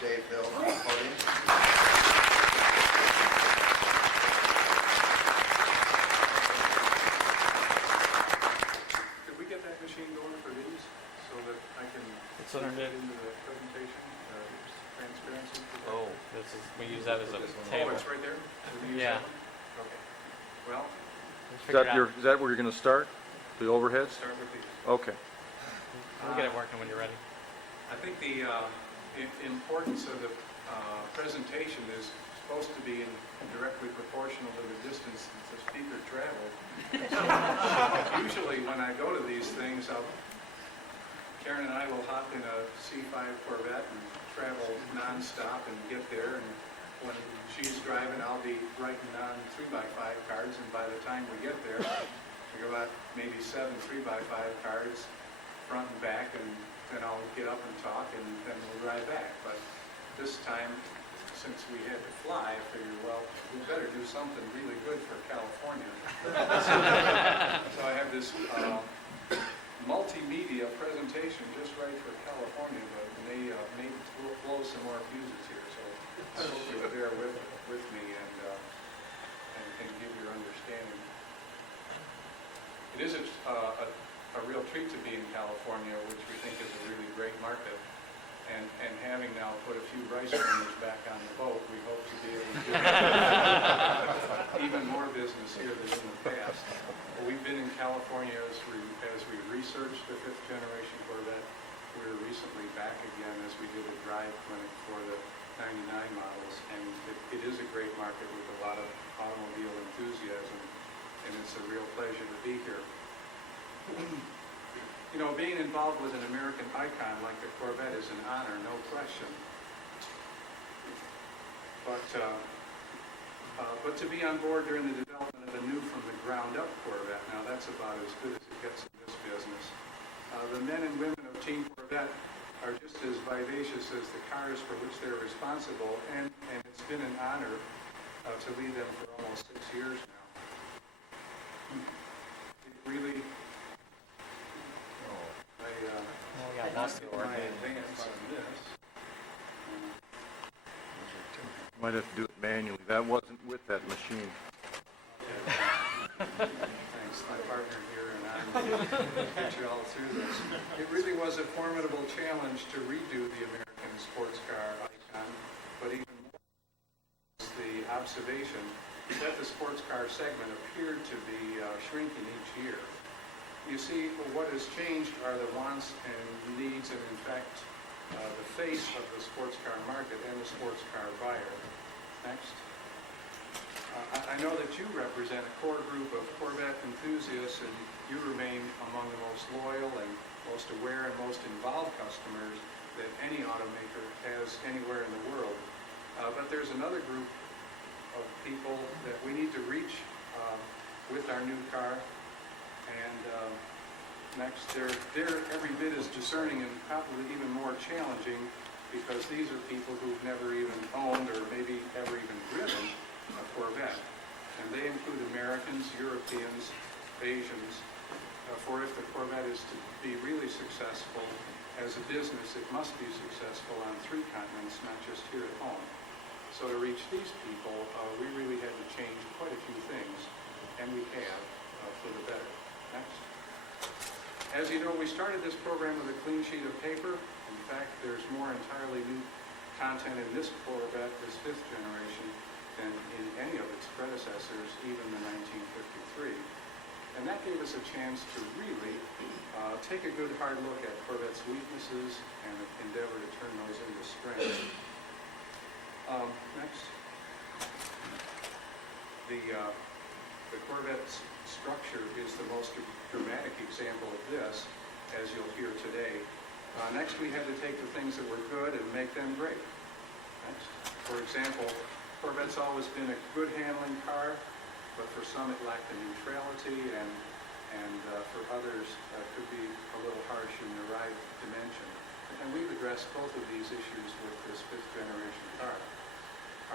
Dave Hill on the podium. Could we get that machine going for these so that I can It's get underneath. into the presentation, transparency? Oh, this is, we use that as a Oh, table. it's right there? Did we use Yeah. that one? Okay. Well, Is that where you're going to start? The overheads? start with these. Okay. We'll get it working when you're ready. I think the importance of the presentation is supposed to be directly proportional to the distance that the speaker traveled. Usually when I go to these things, Karen and I will hop in a C5 Corvette and travel nonstop and get there. And when she's driving, I'll be writing on 3x5 cards. And by the time we get there, we got maybe 7 3x5 cards, front and back, and then I'll get up and talk, and then we'll ride back. But this time, since we had to fly, I figured, well, we better do something really good for California. So I have this multimedia presentation just right for California, but may blow some more fuses here. So I hope you'll bear with me and give your understanding. It is a real treat to be in California, which we think is a really great market. And having now put a few rice farmers back on the boat, we hope to be able to do even more business here than in the past. We've been in California as we researched the 5th generation Corvette. We were recently back again as we did a drive clinic for the 99 models. And it is a great market with a lot of automobile enthusiasm. And it's a real pleasure to be here. You know, being involved with an American icon like the Corvette is an honor, no question. But to be on board during the development of a new from the ground up Corvette, now that's about as good as it gets in this business. The men and women of Team Corvette are just as vivacious as the cars for which they're responsible, and it's been an honor to lead them for almost 6 years now. It really... We got lost in my advance on this. Might have to do it manually. That wasn't with that machine. Thanks, my partner here, and I'm going to get you all through this. It really was a formidable challenge to redo the American sports car icon, but even more was the observation that the sports car segment appeared to be shrinking each year. You see, what has changed are the wants and needs, and in fact, the face of the sports car market and the sports car buyer. Next. I know that you represent a core group of Corvette enthusiasts, and you remain among the most loyal and most aware and most involved customers that any automaker has anywhere in the world. But there's another group of people that we need to reach with our new car. And next, they're every bit as discerning and probably even more challenging, because these are people who've never even owned or maybe ever even driven a Corvette. And they include Americans, Europeans, Asians. For if the Corvette is to be really successful as a business, it must be successful on 3 continents, not just here at home. So to reach these people, we really had to change quite a few things, and we have for the better. Next. As you know, we started this program with a clean sheet of paper. In fact, there's more entirely new content in this Corvette, this 5th generation, than in any of its predecessors, even the 1953. And that gave us a chance to really take a good hard look at Corvette's weaknesses and endeavor to turn those into strengths. Next. The Corvette's structure is the most dramatic example of this, as you'll hear today. Next, we had to take the things that were good and make them great. Next. For example, Corvette's always been a good handling car, but for some it lacked the neutrality, and for others could be a little harsh in the ride dimension. And we've addressed both of these issues with this 5th generation car.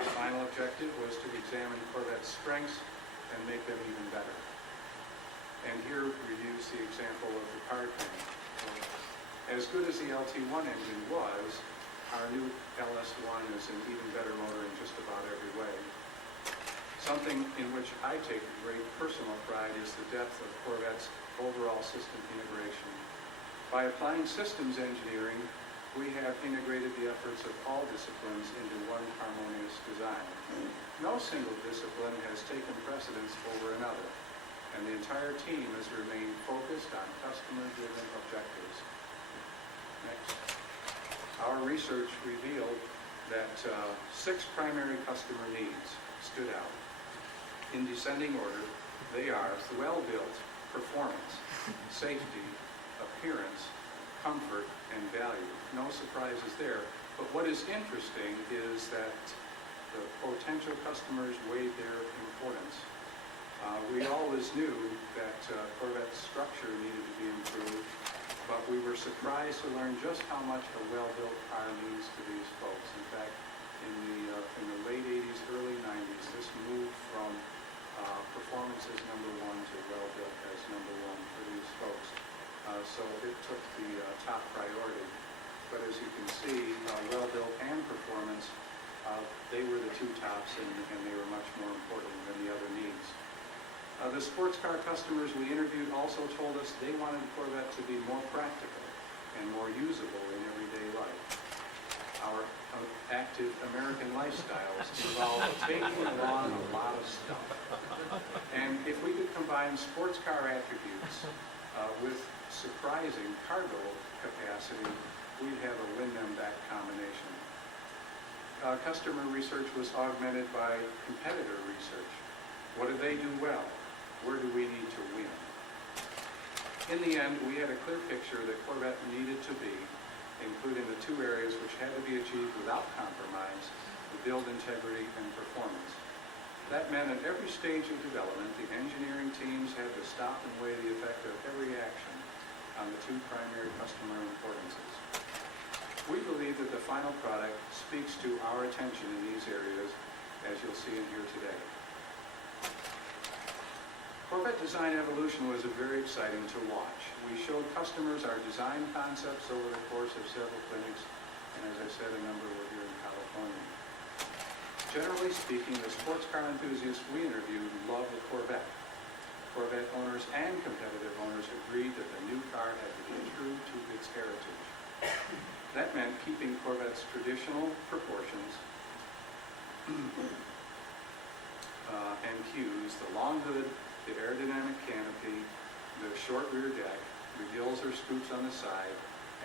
Our final objective was to examine Corvette's strengths and make them even better. And here reviews the example of the powertrain. So, as good as the LT1 engine was, our new LS1 is an even better motor in just about every way. Something in which I take great personal pride is the depth of Corvette's overall system integration. By applying systems engineering, we have integrated the efforts of all disciplines into one harmonious design. No single discipline has taken precedence over another, and the entire team has remained focused on customer-driven objectives. Next. Our research revealed that 6 primary customer needs stood out. In descending order, they are well-built, performance, safety, appearance, comfort, and value. No surprises there. But what is interesting is that the potential customers weighed their importance. We always knew that Corvette's structure needed to be improved, but we were surprised to learn just how much a well-built car means to these folks. In fact, in the late 80s, early 90s, this moved from performance as number 1 to well-built as number 1 for these folks. So it took the top priority. But as you can see, well-built and performance, they were the 2 tops, and they were much more important than the other needs. The sports car customers we interviewed also told us they wanted Corvette to be more practical and more usable in everyday life. Our active American lifestyles involve taking along a lot of stuff. And if we could combine sports car attributes with surprising cargo capacity, we'd have a win-them-back combination. Customer research was augmented by competitor research. What do they do well? Where do we need to win? In the end, we had a clear picture that Corvette needed to be, including the 2 areas which had to be achieved without compromise: the build integrity and performance. That meant at every stage of development, the engineering teams had to stop and weigh the effect of every action on the 2 primary customer importances. We believe that the final product speaks to our attention in these areas, as you'll see in here today. Corvette design evolution was very exciting to watch. We showed customers our design concepts over the course of several clinics, and as I said, a number were here in California. Generally speaking, the sports car enthusiasts we interviewed loved the Corvette. Corvette owners and competitive owners agreed that the new car had to be true to its heritage. That meant keeping Corvette's traditional proportions and cues: the long hood, the aerodynamic canopy, the short rear deck, the gills or scoops on the side,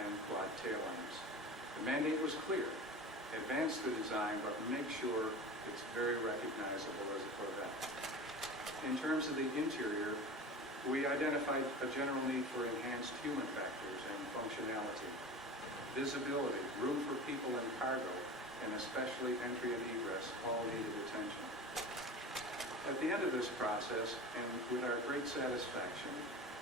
and quad tail lamps. The mandate was clear: advance the design, but make sure it's very recognizable as a Corvette. In terms of the interior, we identified a general need for enhanced human factors and functionality. Visibility, room for people and cargo, and especially entry and egress all needed attention. At the end of this process, and with our great satisfaction,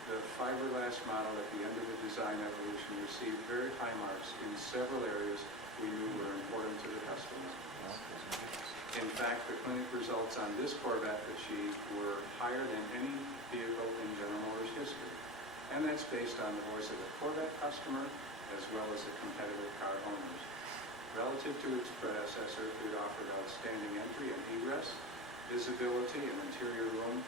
the fiberglass model at the end of the design evolution received very high marks in several areas we knew were important to the customer. In fact, the clinic results on this Corvette achieved were higher than any vehicle in General Motors history. And that's based on the voice of the Corvette customer as well as the competitive car owners. Relative to its predecessor, it offered outstanding entry and egress, visibility, and interior room,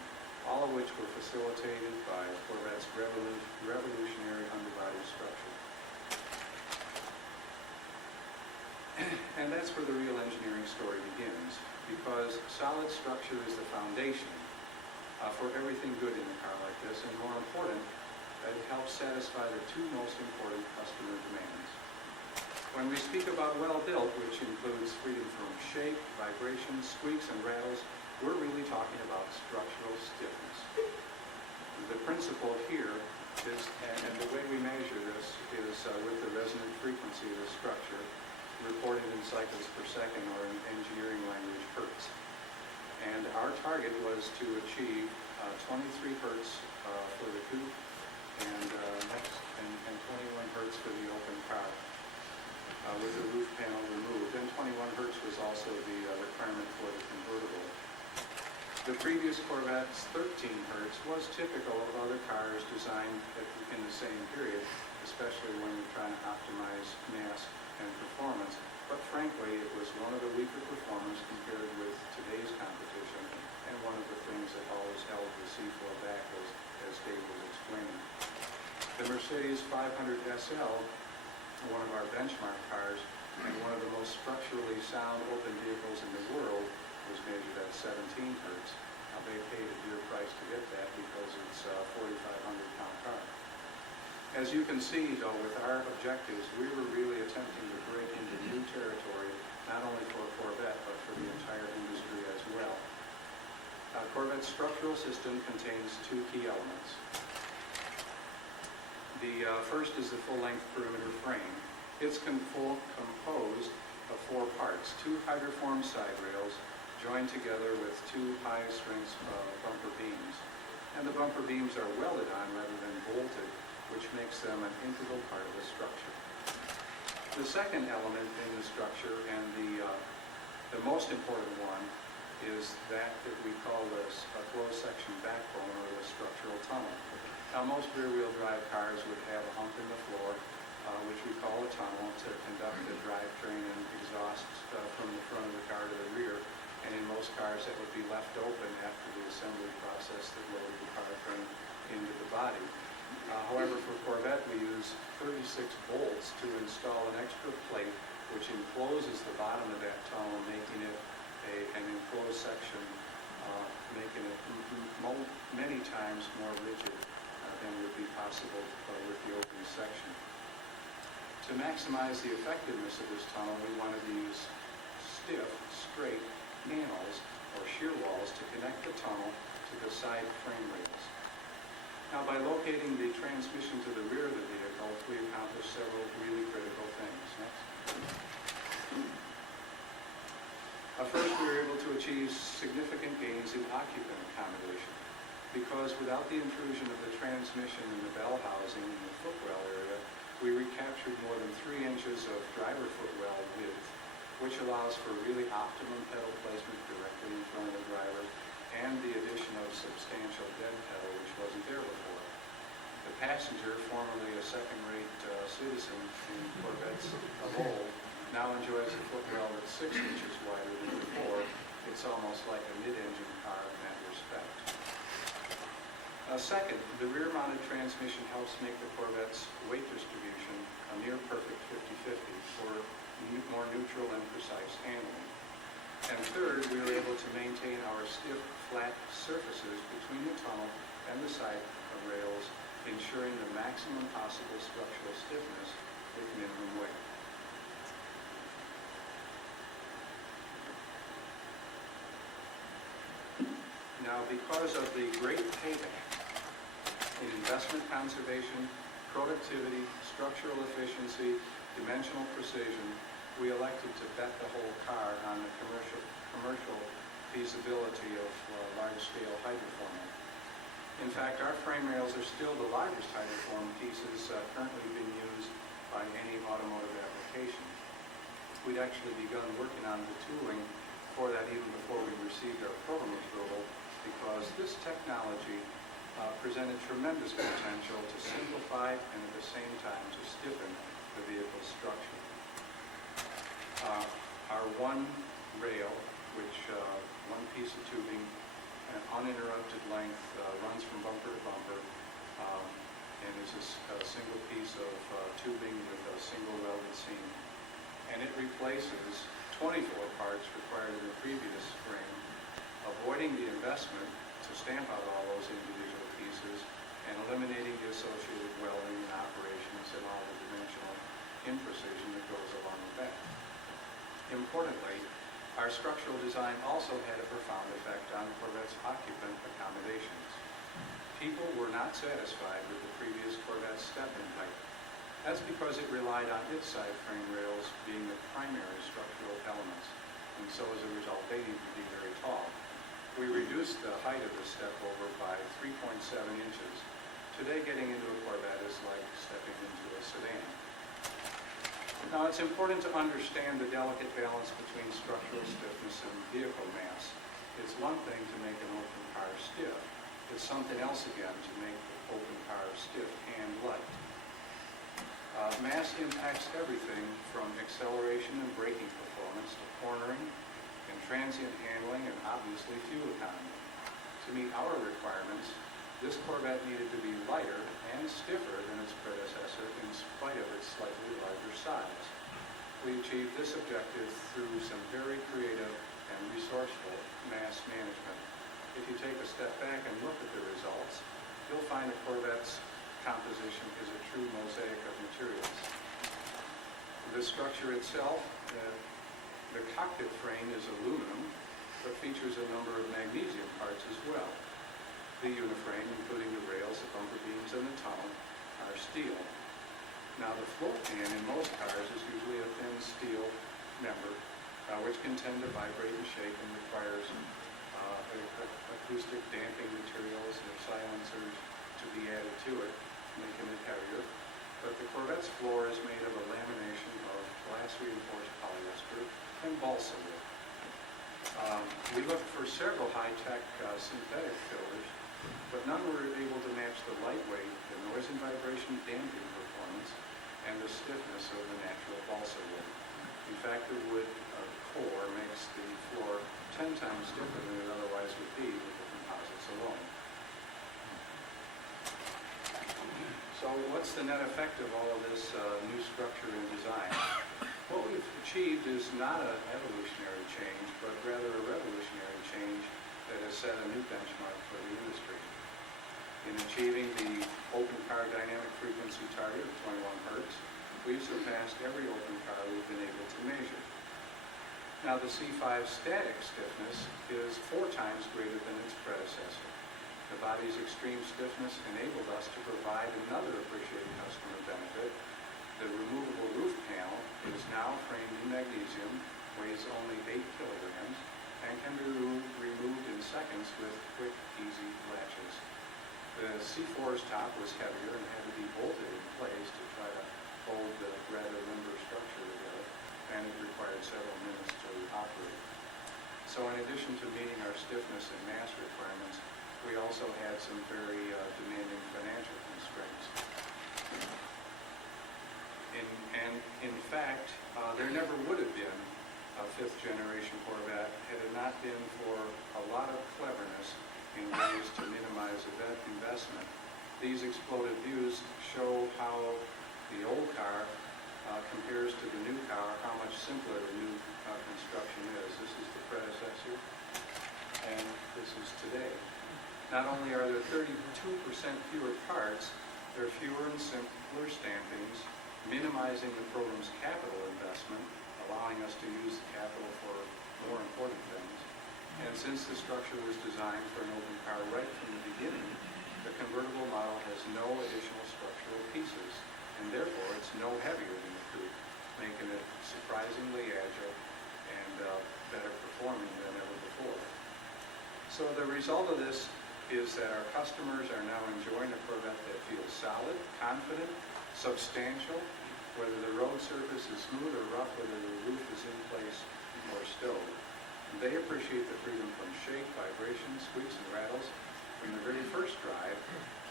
all of which were facilitated by Corvette's revolutionary underbody structure. And that's where the real engineering story begins, because solid structure is the foundation for everything good in a car like this, and more important, that it helps satisfy the 2 most important customer demands. When we speak about well-built, which includes freedom from shake, vibration, squeaks, and rattles, we're really talking about structural stiffness. The principle here is, and the way we measure this is with the resonant frequency of the structure, reported in cycles per second, or in engineering language, hertz. And our target was to achieve 23 hertz for the coupe and 21 hertz for the open car with the roof panel removed. And 21 hertz was also the requirement for the convertible. The previous Corvette's 13 hertz was typical of other cars designed in the same period, especially when you're trying to optimize mass and performance. Mercedes 500 SL, one of our benchmark cars, and one of the most structurally sound open vehicles in the world, was measured at 17 hertz. Now, they paid a dear price to get that because it's a 4,500-pound car. As you can see, though, with our objectives, we were really attempting to break into new territory, not only for Corvette, but for the entire industry as well. Corvette's structural system contains two key elements. The first is the full-length perimeter frame. It's composed of four parts: two hydroform side rails joined together with two high-strength bumper beams. And the bumper beams are welded on rather than bolted, which makes them an integral part of the structure. The second element in the structure, and the most important one, is that we call this a closed-section backbone, or the structural tunnel. Now, most rear-wheel drive cars would have a hump in the floor, which we call a tunnel, to conduct the drivetrain and exhaust from the front of the car to the rear. And in most cars, that would be left open after the assembly process that loaded the powertrain into the body. However, for Corvette, we use 36 bolts to install an extra plate which encloses the bottom of that tunnel, making it an enclosed section, making it many times more rigid than would be possible with the open section. To maximize the effectiveness of this tunnel, we wanted to use stiff, straight panels or shear walls to connect the tunnel to the side frame rails. Now, by locating the transmission to the rear of the vehicle, we accomplished several really critical things. Next. First, we were able to achieve significant gains in occupant accommodation, because without the intrusion of the transmission in the bell housing in the footwell area, we recaptured more than 3 inches of driver footwell width, which allows for really optimum pedal placement directly in front of the driver, and the addition of substantial dead pedal, which wasn't there before. The passenger, formerly a second-rate citizen in Corvettes of old, now enjoys a footwell that's 6 inches wider than before. It's almost like a mid-engine car in that respect. Second, the rear-mounted transmission helps make the Corvette's weight distribution a near-perfect 50-50 for more neutral and precise handling. And third, we were able to maintain our stiff, flat surfaces between the tunnel and the side rails, ensuring the maximum possible structural stiffness with minimum weight. Now, because of the great payback in investment conservation, productivity, structural efficiency, dimensional precision, we elected to bet the whole car on the commercial feasibility of large-scale hydroforming. In fact, our frame rails are still the largest hydroform pieces currently being used by any automotive application. We'd actually begun working on the tooling for that even before we received our program approval, because this technology presented tremendous potential to simplify and at the same time to stiffen the vehicle's structure. Our one rail, which one piece of tubing, an uninterrupted length, runs from bumper to bumper, and is a single piece of tubing with a single welded seam. And it replaces 24 parts required in the previous frame, avoiding the investment to stamp out all those individual pieces and eliminating the associated welding and operations and all the dimensional imprecision that goes along with that. Importantly, our structural design also had a profound effect on Corvette's occupant accommodations. People were not satisfied with the previous Corvette step-in height. That's because it relied on its side frame rails being the primary structural elements, and so as a result, they needed to be very tall. We reduced the height of the step-over by 3.7 inches. Today, getting into a Corvette is like stepping into a sedan. Now, it's important to understand the delicate balance between structural stiffness and vehicle mass. It's one thing to make an open car stiff. It's something else again to make the open car stiff and light. Mass impacts everything from acceleration and braking performance to cornering and transient handling and obviously fuel economy. To meet our requirements, This Corvette needed to be lighter and stiffer than its predecessor in spite of its slightly larger size. We achieved this objective through some very creative and resourceful mass management. If you take a step back and look at the results, you'll find the Corvette's composition is a true mosaic of materials. The structure itself, the cockpit frame is aluminum, but features a number of magnesium parts as well. The uniframe, including the rails, the bumper beams, and the tongue, are steel. Now, the floor pan in most cars is usually a thin steel member, which can tend to vibrate and shake and requires acoustic damping materials or silencers to be added to it, making it heavier. But the Corvette's floor is made of a lamination of glass-reinforced polyester and balsa wood. We looked for several high-tech synthetic fillers, but none were able to match the lightweight, the noise and vibration damping performance, and the stiffness of the natural balsa wood. In fact, the wood core makes the floor 10 times stiffer than it otherwise would be with the composites alone. So what's the net effect of all of this new structure and design? What we've achieved is not an evolutionary change, but rather a revolutionary change that has set a new benchmark for the industry. In achieving the open car dynamic frequency target of 21 hertz, we've surpassed every open car we've been able to measure. Now, the C5 static stiffness is 4 times greater than its predecessor. The body's extreme stiffness enabled us to provide another appreciated customer benefit. The removable roof panel is now framed in magnesium, weighs only 8 kilograms, and can be removed in seconds with quick, easy latches. The C4's top was heavier and had to be bolted in place to try to hold the rather limber structure together, and it required several minutes to operate. So in addition to meeting our stiffness and mass requirements, we also had some very demanding financial constraints. In fact, there never would have been a 5th generation Corvette had it not been for a lot of cleverness in ways to minimize investment. These exploded views show how the old car compares to the new car, how much simpler the new construction is. This is the predecessor, and this is today. Not only are there 32% fewer parts, there are fewer and simpler stampings, minimizing the program's capital investment, allowing us to use the capital for more important things. And since the structure was designed for an open car right from the beginning, the convertible model has no additional structural pieces, and therefore it's no heavier than the coupe, making it surprisingly agile and better performing than ever before. So the result of this is that our customers are now enjoying a Corvette that feels solid, confident, substantial, whether the road surface is smooth or rough, whether the roof is in place or stowed. And they appreciate the freedom from shake, vibration, squeaks, and rattles from the very first drive,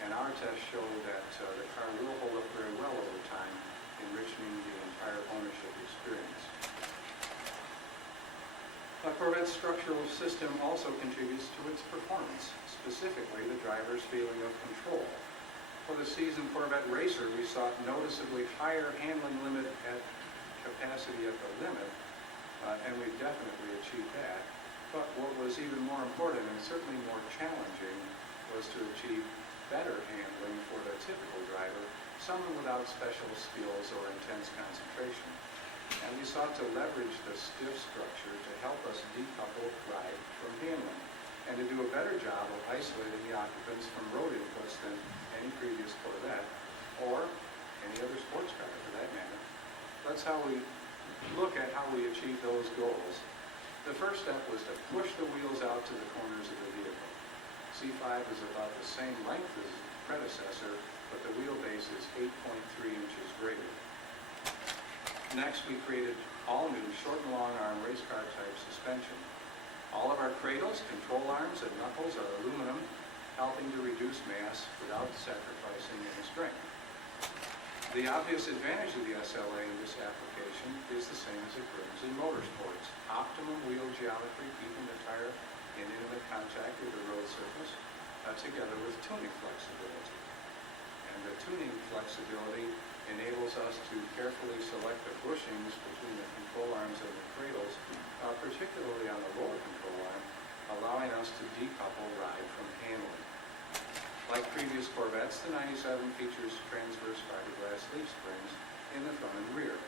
and our tests show that the car will hold up very well over time, enriching the entire ownership experience. Corvette's structural system also contributes to its performance, specifically the driver's feeling of control. For the seasoned Corvette racer, we sought noticeably higher handling limit at capacity at the limit, and we definitely achieved that. But what was even more important and certainly more challenging was to achieve better handling for the typical driver, someone without special skills or intense concentration. And we sought to leverage the stiff structure to help us decouple ride from handling, and to do a better job of isolating the occupants from road inputs than any previous Corvette, or any other sports car for that matter. That's how we look at how we achieve those goals. The first step was to push the wheels out to the corners of the vehicle. C5 is about the same length as the predecessor, but the wheelbase is 8.3 inches greater. Next, we created all-new short and long arm race car type suspension. All of our cradles, control arms, and knuckles are aluminum, helping to reduce mass without sacrificing any strength. The obvious advantage of the SLA in this application is the same as it brings in motorsports. Optimum wheel geometry, keeping the tire in intimate contact with the road surface. together with tuning flexibility. And the tuning flexibility enables us to carefully select the bushings between the control arms and the cradles, particularly on the lower control arm, allowing us to decouple ride from handling. Like previous Corvettes, the 97 features transverse fiberglass leaf springs in the front and rear.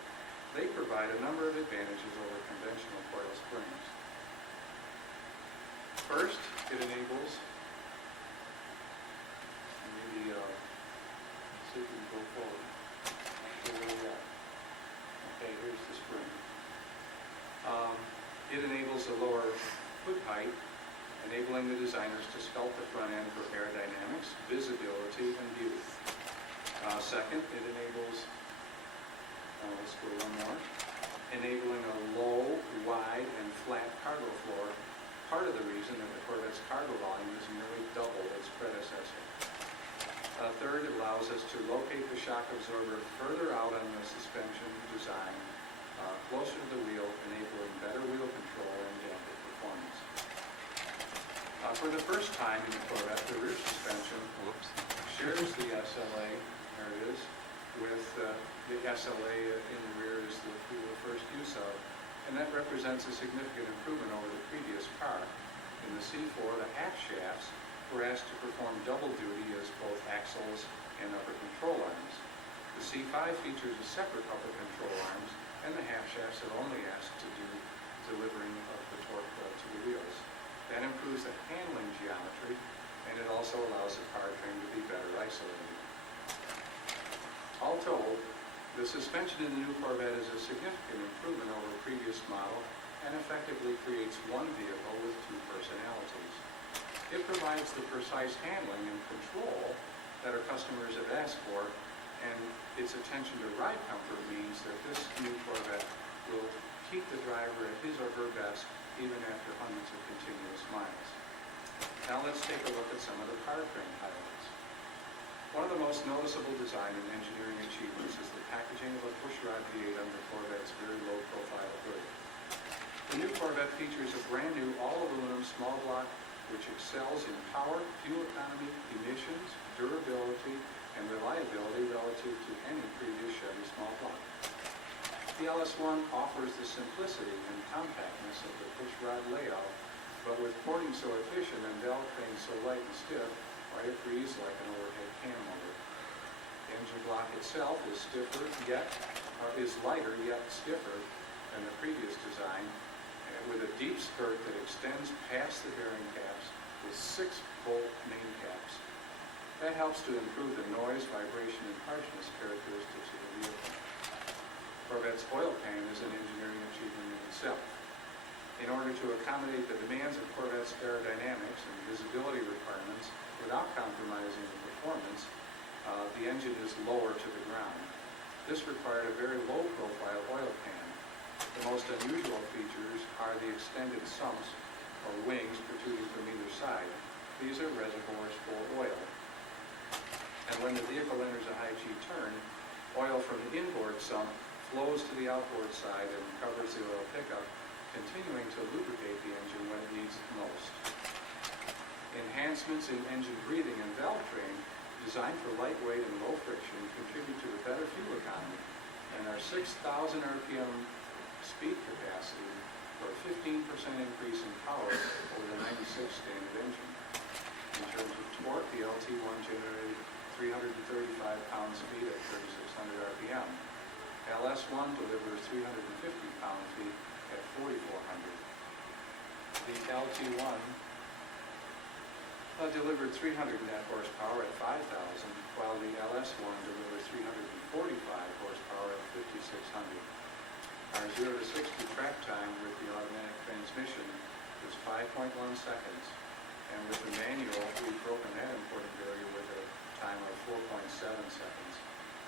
They provide a number of advantages over conventional coil springs. First, it enables, maybe see if we can go forward. Here we are. Okay, here's the spring. It enables a lower hood height, enabling the designers to sculpt the front end for aerodynamics, visibility, and beauty. Second, it enables, let's go one more, enabling a low, wide, and flat cargo floor, part of the reason that the Corvette's cargo volume is nearly double its predecessor. Third, it allows us to locate the shock absorber further out on the suspension design, closer to the wheel, enabling better wheel control and damper performance. For the first time in the Corvette, the rear suspension shares the SLA, there it is, with the SLA in the rear is the first use of, and that represents a significant improvement over the previous car. In the C4, the half shafts were asked to perform double duty as both axles and upper control arms. The C5 features a separate upper control arms, and the half shafts are only asked to do delivering of the torque to the wheels. That improves the handling geometry, and it also allows the powertrain to be better isolated. All told, the suspension in the new Corvette is a significant improvement over the previous model and effectively creates one vehicle with two personalities. It provides the precise handling and control that our customers have asked for, and its attention to ride comfort means that this new Corvette will keep the driver at his or her best even after hundreds of continuous miles. Now let's take a look at some of the powertrain highlights. One of the most noticeable design and engineering achievements is the packaging of a pushrod V8 under Corvette's very low-profile hood. The new Corvette features a brand new all-aluminum small block which excels in power, fuel economy, emissions, durability, and reliability relative to any previous Chevy small block. The LS1 offers the simplicity and compactness of the pushrod layout, but with porting so efficient and valve train so light and stiff, why it breathes like an overhead cam motor. The engine block itself is lighter yet stiffer than the previous design, with a deep skirt that extends past the bearing caps with 6-bolt main caps. That helps to improve the noise, vibration, and harshness characteristics of the vehicle. Corvette's oil pan is an engineering achievement in itself. In order to accommodate the demands of Corvette's aerodynamics and visibility requirements without compromising the performance, the engine is lower to the ground. This required a very low-profile oil pan. The most unusual features are the extended sumps or wings protruding from either side. These are reservoirs for oil. And when the vehicle enters a high G turn, oil from the inboard sump flows to the outboard side and covers the oil pickup, continuing to lubricate the engine when it needs it most. Enhancements in engine breathing and valve train, designed for lightweight and low friction, contribute to a better fuel economy, and our 6,000 RPM speed capacity for a 15% increase in power over the 96 standard engine. In terms of torque, the LT1 generated 335 pound-feet at 3,600 RPM. LS1 delivers 350 pound-feet at 4,400. The LT1 delivered 300 net horsepower at 5,000, while the LS1 delivers 345 horsepower at 5,600. Our 0 to 60 track time with the automatic transmission is 5.1 seconds, and with the manual, we've broken that important barrier with a time of 4.7 seconds.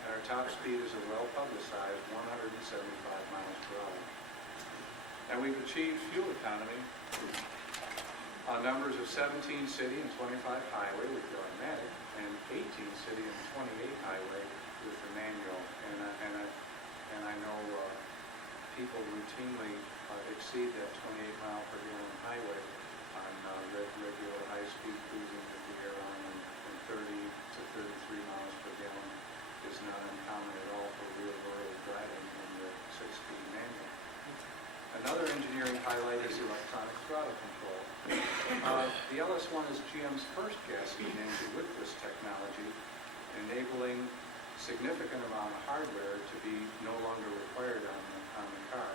And our top speed is a well-publicized 175 miles per hour. And we've achieved fuel economy on numbers of 17 city and 25 highway with the automatic, and 18 city and 28 highway with the manual. And I know people routinely exceed that 28 mile per gallon highway on regular high-speed cruising that we are on, and 30 to 33 miles per gallon is not uncommon at all for real-world driving in the 6-speed manual. Another engineering highlight is electronic throttle control. The LS1 is GM's first gasoline engine with this technology, enabling significant amount of hardware to be no longer required on the car,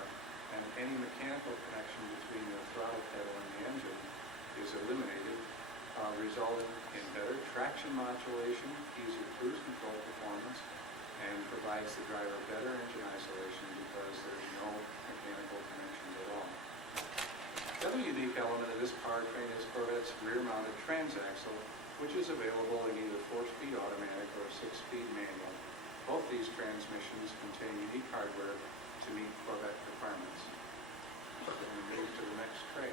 and any mechanical connection between the throttle pedal and the engine is eliminated, resulting in better traction modulation, easier cruise control performance, and provides the driver better engine isolation because there's no mechanical connections at all. The other unique element of this powertrain is Corvette's rear-mounted transaxle, which is available in either 4-speed automatic or 6-speed manual. Both these transmissions contain unique hardware to meet Corvette requirements. We're going to move to the next tray.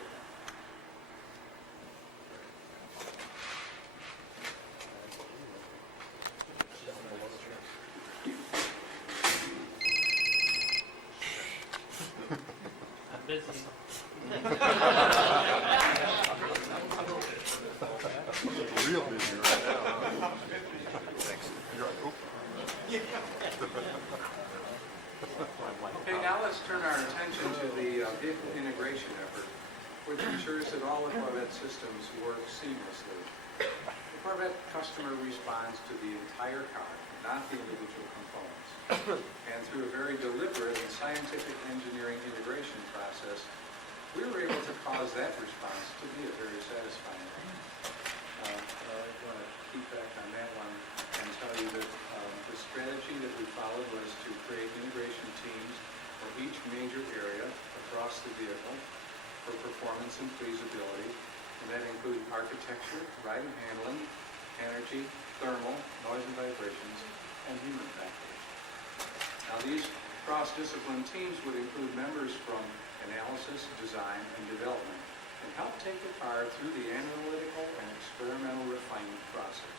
I'm busy. Real busy right now. Thanks. Okay, now let's turn our attention to the vehicle integration effort, which ensures that all the Corvette systems work seamlessly. The Corvette customer responds to the entire car, not the individual components. And through a very deliberate and scientific engineering integration process, we were able to cause that response to be a very satisfying one. I want to keep back on that one and tell you that the strategy that we followed was to create integration teams for each major area across the vehicle for performance and feasibility, and that included architecture, ride and handling, energy, thermal, noise and vibrations, and human factors. Now these cross-discipline teams would include members from analysis, design, and development, and help take the car through the analytical and experimental refinement process.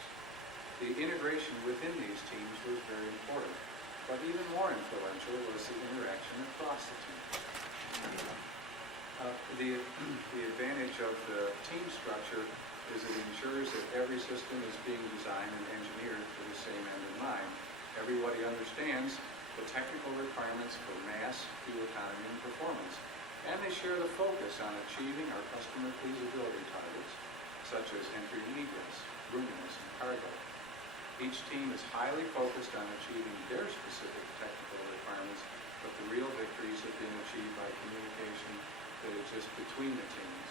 The integration within these teams was very important, but even more influential was the interaction across the team. The advantage of the team structure is it ensures that every system is being designed and engineered for the same end in mind. Everybody understands the technical requirements for mass, fuel economy, and performance, and they share the focus on achieving our customer feasibility targets, such as entry and egress, roominess, and cargo. Each team is highly focused on achieving their specific technical requirements, but the real victories have been achieved by communication that exists between the teams.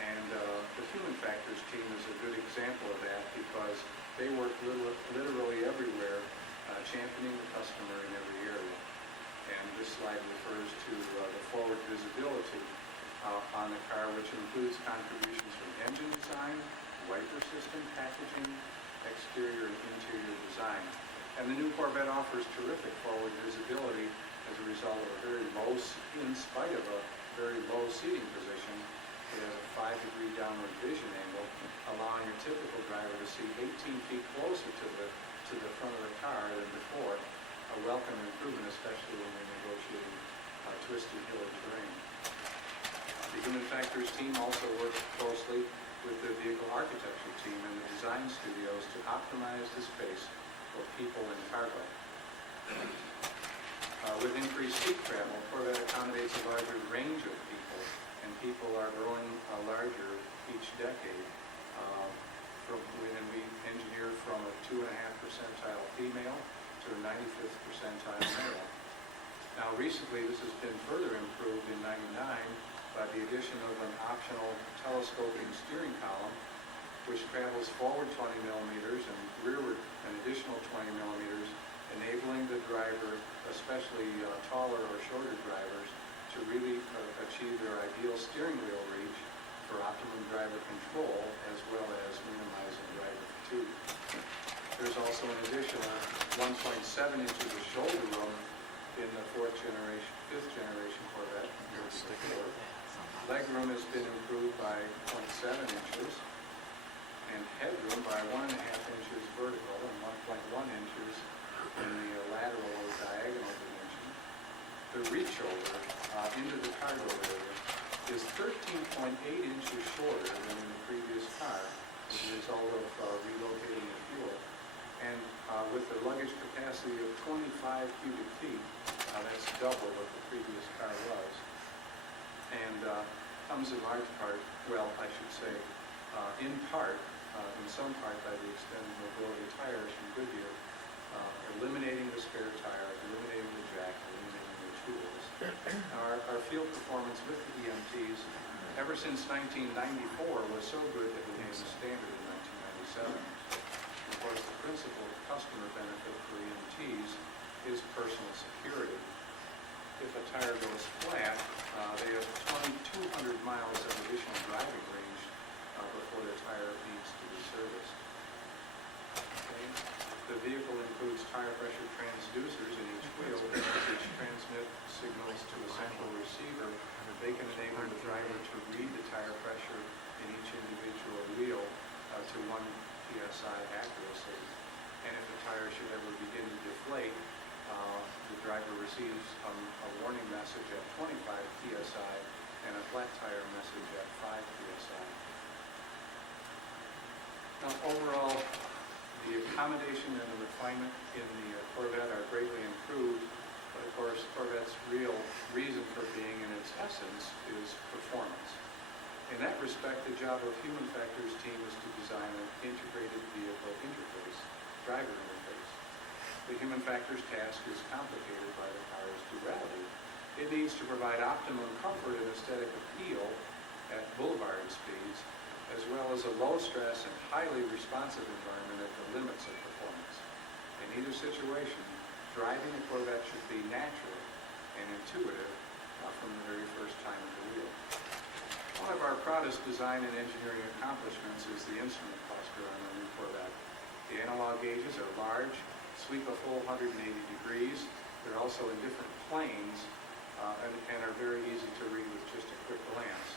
And the human factors team is a good example of that because they work literally everywhere, championing the customer in every area. And this slide refers to the forward visibility on the car, which includes contributions from engine design, wiper system packaging, exterior and interior design. And the new Corvette offers terrific forward visibility as a result of a very low, in spite of a very low seating position. It has a 5-degree downward vision angle, allowing a typical driver to see 18 feet closer to the front of the car than before, a welcome improvement, especially when we're negotiating twisted hilly terrain. The human factors team also works closely with the vehicle architecture team and the design studios to optimize the space for people and cargo. With increased seat travel, Corvette accommodates a larger range of people, and people are growing larger each decade. And we engineer from a 2.5 percentile female to a 95th percentile male. Now recently this has been further improved in '99 by the addition of an optional telescoping steering column which travels forward 20 millimeters and rearward an additional 20 millimeters, enabling the driver, especially taller or shorter drivers, to really achieve their ideal steering wheel reach for optimum driver control as well as minimizing driver fatigue. There's also an additional 1.7 inches of shoulder room in the 5th generation Corvette compared to the 4th. Legroom has been improved by 0.7 inches, and headroom by 1.5 inches vertical and 1.1 inches in the lateral or diagonal dimension. The reach over into the cargo area is 13.8 inches shorter than in the previous car as a result of relocating the fuel. And with a luggage capacity of 25 cubic feet, that's double what the previous car was. And comes in large part, well, I should say, in part, in some part by the extended mobility tires from Goodyear, eliminating the spare tire, eliminating the jack, eliminating the tools. Our field performance with the EMTs, ever since 1994, was so good that we made a standard in 1997. Of course, the principal customer benefit for EMTs is personal security. If a tire goes flat, they have 2,200 miles of additional driving range before the tire needs to be serviced. Okay. The vehicle includes tire pressure transducers in each wheel, which transmit signals to a central receiver. They can enable the driver to read the tire pressure in each individual wheel to 1 psi accuracy. And if the tire should ever begin to deflate, the driver receives a warning message at 25 psi and a flat tire message at 5 psi. Now, overall, the accommodation and the refinement in the Corvette are greatly improved, but of course, Corvette's real reason for being in its essence is performance. In that respect, the job of Human Factors team is to design an integrated vehicle interface, driver interface. The Human Factors task is complicated by the car's duality. It needs to provide optimum comfort and aesthetic appeal at boulevard speeds, as well as a low-stress and highly responsive environment at the limits of performance. In either situation, driving a Corvette should be natural and intuitive from the very first time at the wheel. One of our proudest design and engineering accomplishments is the instrument cluster on the new Corvette. The analog gauges are large, sweep a full 180 degrees. They're also in different planes and are very easy to read with just a quick glance.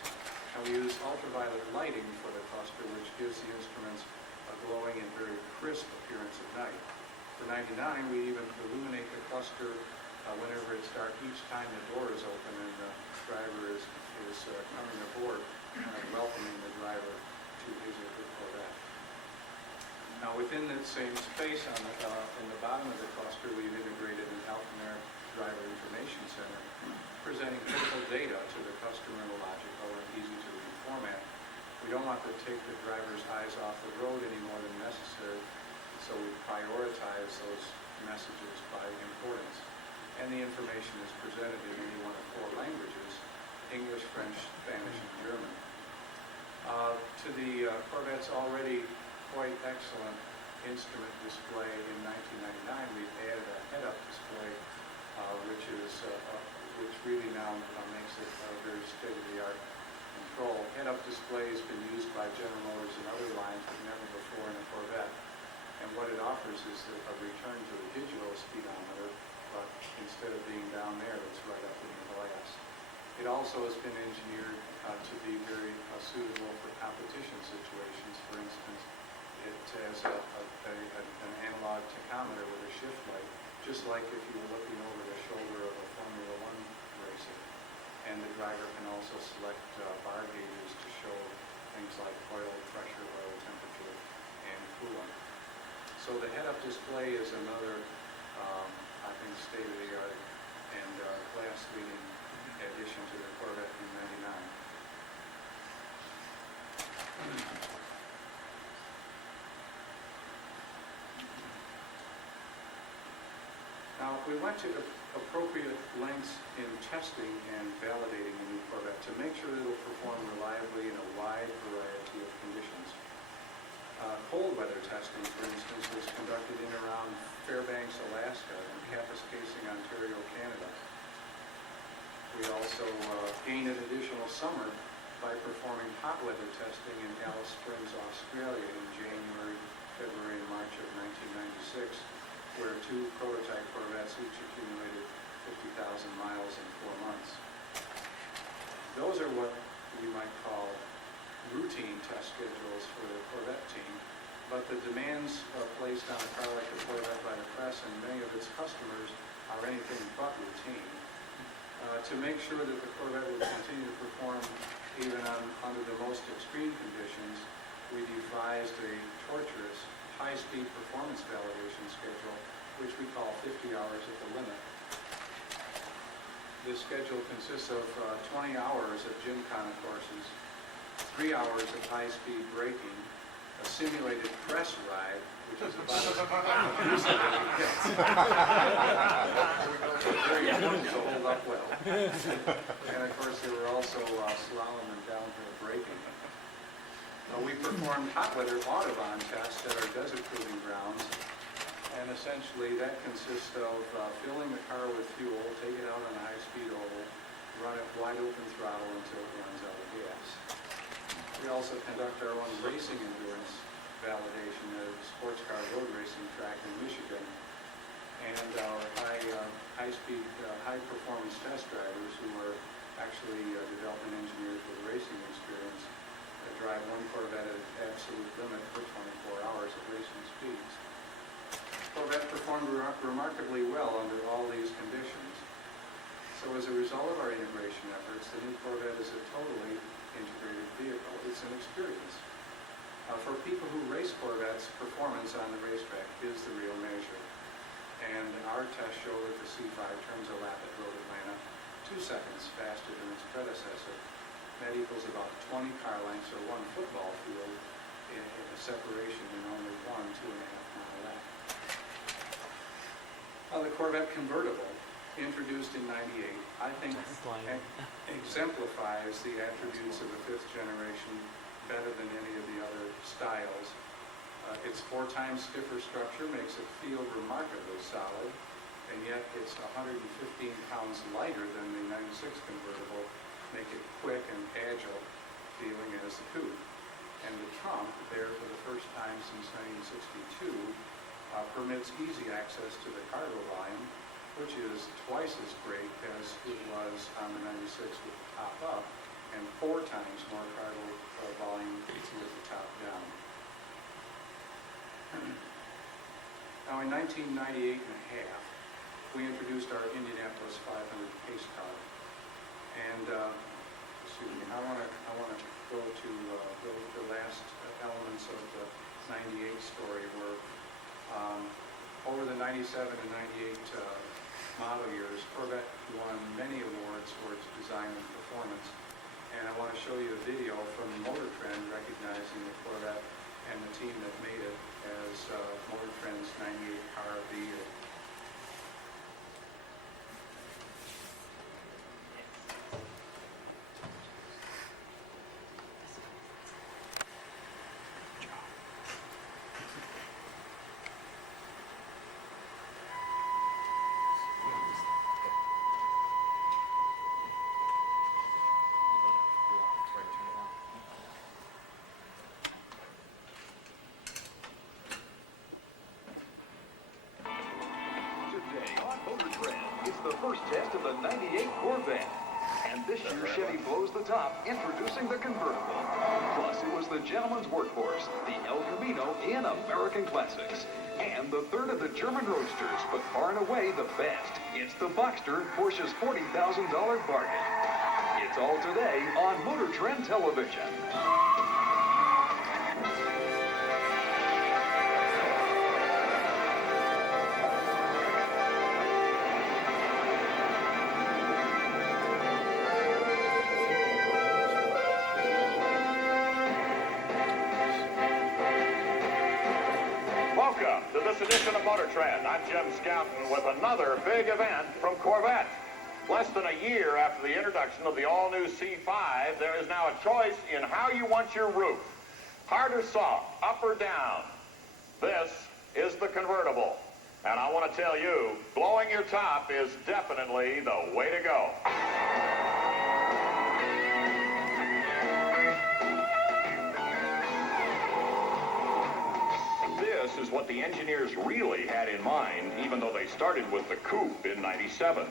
And we use ultraviolet lighting for the cluster, which gives the instruments a glowing and very crisp appearance at night. For $99, we even illuminate the cluster whenever it's dark each time the door is open and the driver is coming aboard, welcoming the driver to his or her Corvette. Now, within that same space in the bottom of the cluster, we've integrated an alphanumeric driver information center, presenting critical data to the customer in a logical and easy-to-read format. We don't want to take the driver's eyes off the road any more than necessary, so we prioritize those messages by importance. And the information is presented in any one of 4 languages: English, French, Spanish, and German. To the Corvette's already quite excellent instrument display in 1999, we've added a head-up display, which really now makes it a very state-of-the-art control. Head-up display has been used by General Motors and other lines, but never before in a Corvette. And what it offers is a return to the digital speedometer, but instead of being down there, it's right up in the glass. It also has been engineered to be very suitable for competition situations. For instance, it has an analog tachometer with a shift light, just like if you were looking over the shoulder of a Formula One racer. And the driver can also select bar gauges to show things like oil pressure, oil temperature, and coolant. So the head-up display is another, I think, state-of-the-art and class-leading addition to the Corvette in '99. Now, we went to appropriate lengths in testing and validating the new Corvette to make sure that it will perform reliably in a wide variety of conditions. Cold weather testing, for instance, was conducted in and around Fairbanks, Alaska, and Kapuskasing, Ontario, Canada. We also gained an additional summer by performing hot weather testing in Alice Springs, Australia in January, February, and March of 1996, where 2 prototype Corvettes each accumulated 50,000 miles in 4 months. Those are what we might call routine test schedules for the Corvette team, but the demands placed on a car like the Corvette by the press and many of its customers are anything but routine. To make sure that the Corvette would continue to perform even under the most extreme conditions, we devised a torturous high-speed performance validation schedule, which we call 50 hours at the limit. This schedule consists of 20 hours of gymkhana courses, 3 hours of high-speed braking, a simulated press ride, which is about as abusive as it gets. Very important to hold up well. And of course, there were also slalom and downhill braking. We performed hot weather Audubon tests at our desert proving grounds, and essentially that consists of filling the car with fuel, take it out on a high-speed oval, run it wide open throttle until it runs out of gas. We also conduct our own racing endurance validation at a sports car road racing track in Michigan, and our high-speed, high-performance test drivers who are actually development engineers with racing experience drive one Corvette at absolute limit for 24 hours at racing speeds. Corvette performed remarkably well under all these conditions. So as a result of our integration efforts, the new Corvette is a totally integrated vehicle. It's an experience. For people who race Corvettes, performance on the racetrack is the real measure. And our tests show that the C5 turns a lap at Road Atlanta 2 seconds faster than its predecessor. That equals about 20 car lengths or one football field in a separation in only 1 2.5-mile lap. The Corvette convertible, introduced in '98, I think exemplifies the attributes of the 5th generation better than any of the other styles. Its 4 times stiffer structure makes it feel remarkably solid, and yet it's 115 pounds lighter than the '96 convertible, make it quick and agile feeling as the coupe. And the trunk, there for the first time since 1962, permits easy access to the cargo volume, which is twice as great as it was on the '96 with the top up, and 4 times more cargo volume with the top down. Now in 1998 and a half, we introduced our Indianapolis 500 pace car. And excuse me, I want to go to the last elements of the '98 story, where over the '97 and '98 model years, Corvette won many awards for its design and performance. And I want to show you a video from Motor Trend recognizing the Corvette and the team that made it as Motor Trend's '98 Car of the Year. The first test of the '98 Corvette. And this year, Chevy blows the top, introducing the convertible. Plus, it was the gentleman's workhorse, the El Camino in American Classics. And the third of the German roadsters, but far and away the best. It's the Boxster, Porsche's $40,000 bargain. It's all today on Motor Trend Television. To this edition of Motor Trend, I'm Jim Scouton with another big event from Corvette. Less than a year after the introduction of the all-new C5, there is now a choice in how you want your roof. Hard or soft, up or down. This is the convertible. And I want to tell you, blowing your top is definitely the way to go. This is what the engineers really had in mind, even though they started with the coupe in '97.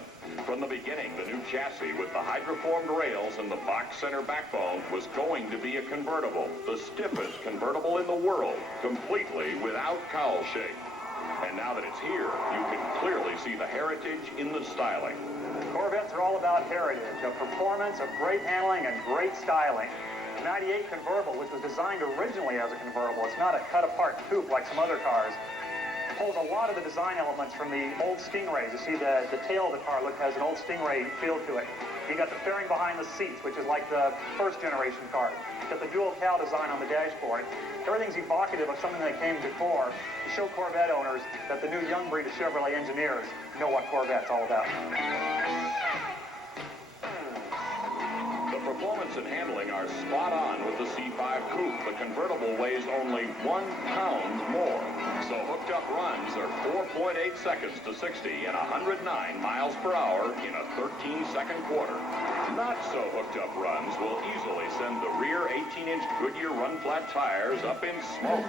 From the beginning, the new chassis with the hydroformed rails and the box center backbone was going to be a convertible, the stiffest convertible in the world, completely without cowl shake. And now that it's here, you can clearly see the heritage in the styling. Corvettes are all about heritage, of performance, of great handling, and great styling. The 98 convertible, which was designed originally as a convertible, it's not a cut-apart coupe like some other cars, pulls a lot of the design elements from the old Stingrays. You see the tail of the car has an old Stingray feel to it. You got the fairing behind the seats, which is like the first generation car. You got the dual cowl design on the dashboard. Everything's evocative of something that came before to show Corvette owners that the new young breed of Chevrolet engineers know what Corvette's all about. The performance and handling are spot on with the C5 Coupe. The convertible weighs only 1 pound more. So hooked up runs are 4.8 seconds to 60 and 109 miles per hour in a 13-second quarter. Not so hooked up runs will easily send the rear 18-inch Goodyear run flat tires up in smoke.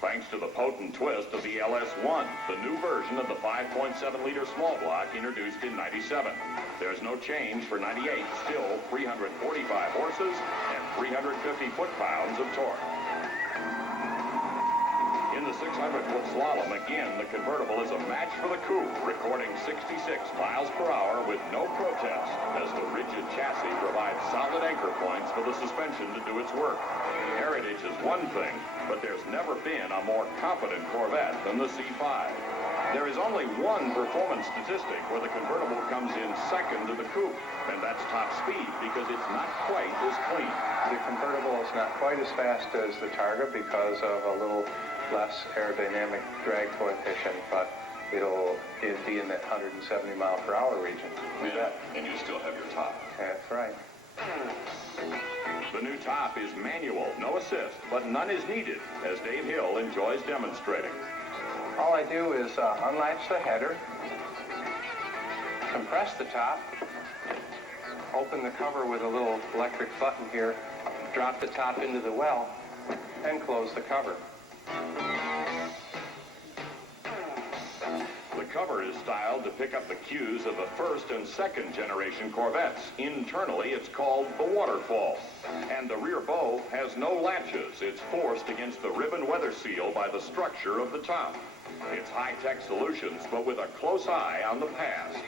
Thanks to the potent twist of the LS1, the new version of the 5.7-liter small block introduced in 97. There's no change for 98, still 345 horses and 350 foot-pounds of torque. In the 600-foot slalom, again, the convertible is a match for the coupe, recording 66 miles per hour with no protest, as the rigid chassis provides solid anchor points for the suspension to do its work. Heritage is one thing, but there's never been a more confident Corvette than the C5. There is only one performance statistic where the convertible comes in second to the coupe, and that's top speed, because it's not quite as clean. The convertible is not quite as fast as the Targa because of a little less aerodynamic drag coefficient, but it'll be in that 170 mile per hour region. Yeah, and you still have your top. That's right. The new top is manual, no assist, but none is needed, as Dave Hill enjoys demonstrating. All I do is unlatch the header, compress the top, open the cover with a little electric button here, drop the top into the well, and close the cover. The cover is styled to pick up the cues of the first and second generation Corvettes. Internally, it's called the waterfall. And the rear bow has no latches. It's forced against the ribbon weather seal by the structure of the top. It's high-tech solutions, but with a close eye on the past.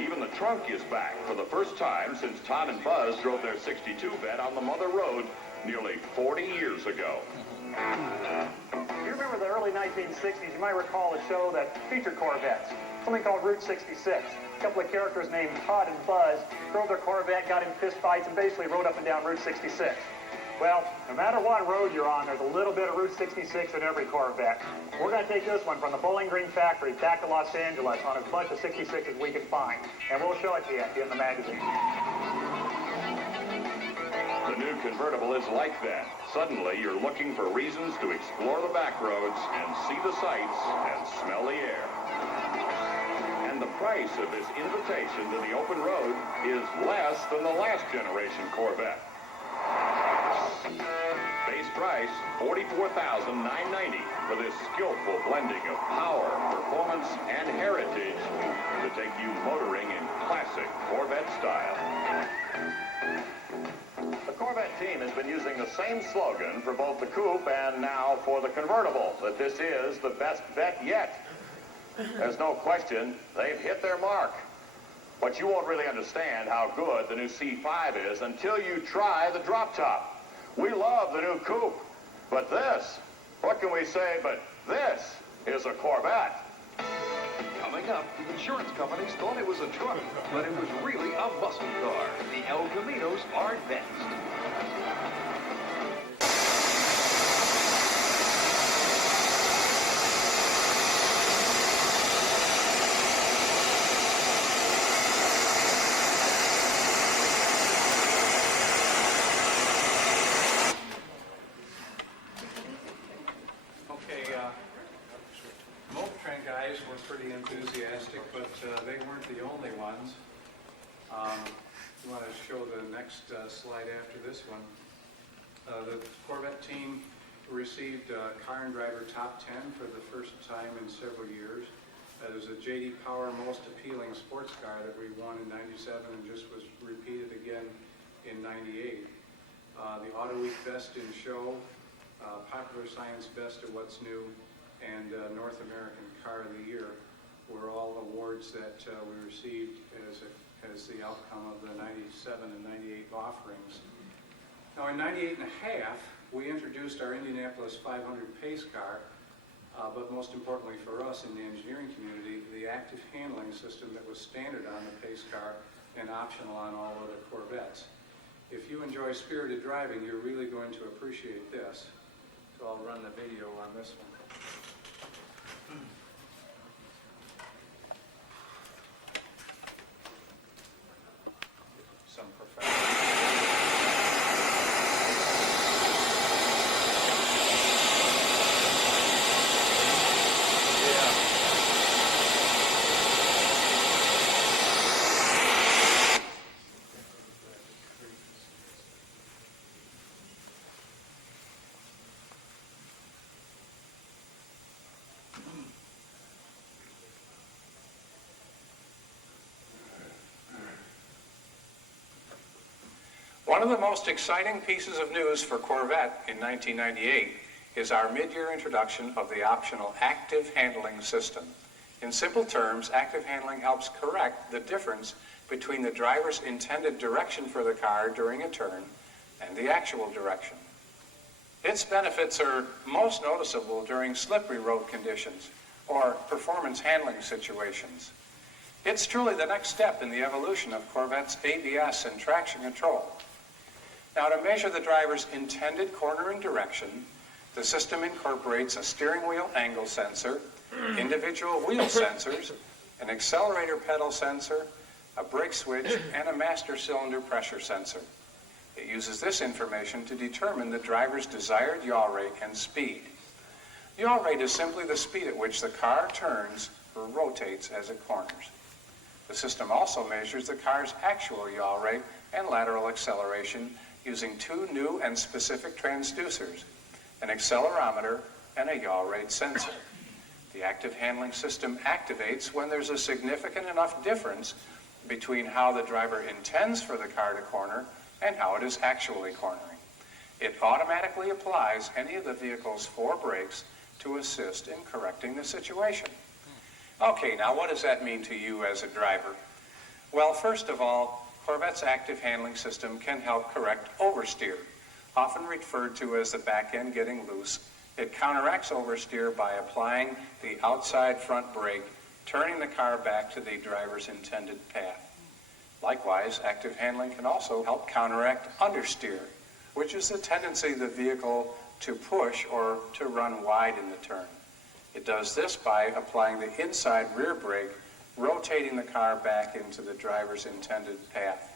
Even the trunk is back for the first time since Todd and Buzz drove their 62 Vet on the Mother Road nearly 40 years ago. If you remember the early 1960s, you might recall a show that featured Corvettes, something called Route 66. A couple of characters named Todd and Buzz drove their Corvette, got in fist fights, and basically rode up and down Route 66. Well, no matter what road you're on, there's a little bit of Route 66 in every Corvette. We're going to take this one from the Bowling Green factory back to Los Angeles on as much of 66 as we can find. And we'll show it to you in the magazine. The new convertible is like that. Suddenly, you're looking for reasons to explore the back roads and see the sights and smell the air. And the price of this invitation to the open road is less than the last generation Corvette. Base price, $44,990 for this skillful blending of power, performance, and heritage to take you motoring in classic Corvette style. The Corvette team has been using the same slogan for both the coupe and now for the convertible, that this is the best bet yet. There's no question they've hit their mark. But you won't really understand how good the new C5 is until you try the drop top. We love the new coupe, but this, what can we say but this is a Corvette? Coming up, the insurance companies thought it was a truck, but it was really a muscle car. The El Caminos are next. Motor guys were pretty enthusiastic, but they weren't the only ones. You want to show the next slide after this one. The Corvette team received Car and Driver Top 10 for the first time in several years. It was a J.D. Power Most Appealing Sports Car that we won in 97 and just was repeated again in 98. The Auto Week Best in Show, Popular Science Best of What's New, and North American Car of the Year were all awards that we received as a as the outcome of the 97 and 98 offerings. Now in 98 and a half, we introduced our Indianapolis 500 pace car, but most importantly for us in the engineering community, the active handling system that was standard on the pace car and optional on all other Corvettes. If you enjoy spirited driving, you're really going to appreciate this. So I'll run the video on this one. Some professional. One of the most exciting pieces of news for Corvette in 1998 is our mid-year introduction of the optional active handling system. In simple terms, active handling helps correct the difference between the driver's intended direction for the car during a turn and the actual direction. Its benefits are most noticeable during slippery road conditions or performance handling situations. It's truly the next step in the evolution of Corvette's ABS and traction control. Now, to measure the driver's intended cornering direction, the system incorporates a steering wheel angle sensor, individual wheel sensors, an accelerator pedal sensor, a brake switch, and a master cylinder pressure sensor. It uses this information to determine the driver's desired yaw rate and speed. Yaw rate is simply the speed at which the car turns or rotates as it corners. The system also measures the car's actual yaw rate and lateral acceleration using two new and specific transducers, an accelerometer and a yaw rate sensor. The active handling system activates when there's a significant enough difference between how the driver intends for the car to corner and how it is actually cornering. It automatically applies any of the vehicle's 4 brakes to assist in correcting the situation. Okay, now what does that mean to you as a driver? Well, first of all, Corvette's active handling system can help correct oversteer, often referred to as the back end getting loose. It counteracts oversteer by applying the outside front brake, turning the car back to the driver's intended path. Likewise, active handling can also help counteract understeer, which is the tendency of the vehicle to push or to run wide in the turn. It does this by applying the inside rear brake, rotating the car back into the driver's intended path.